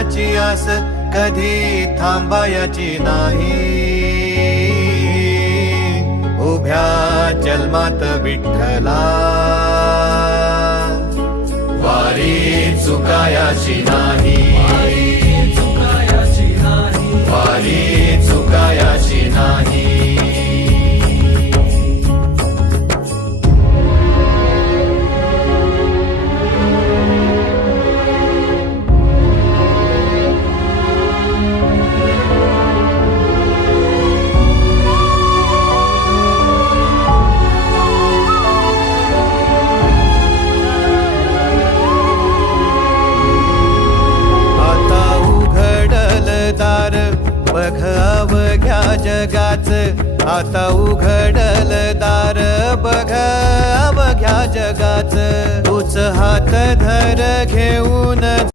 देवाची आस कधी थांबायची नाही. उभ्या जन्मात विठ्ठला वारी चुकायाची नाही. वारी चुकायाची नाही. बघ अवघ्या जगाच, आता उघडल दार बघ अवघ्या जगाच. तूच हात धर घेऊन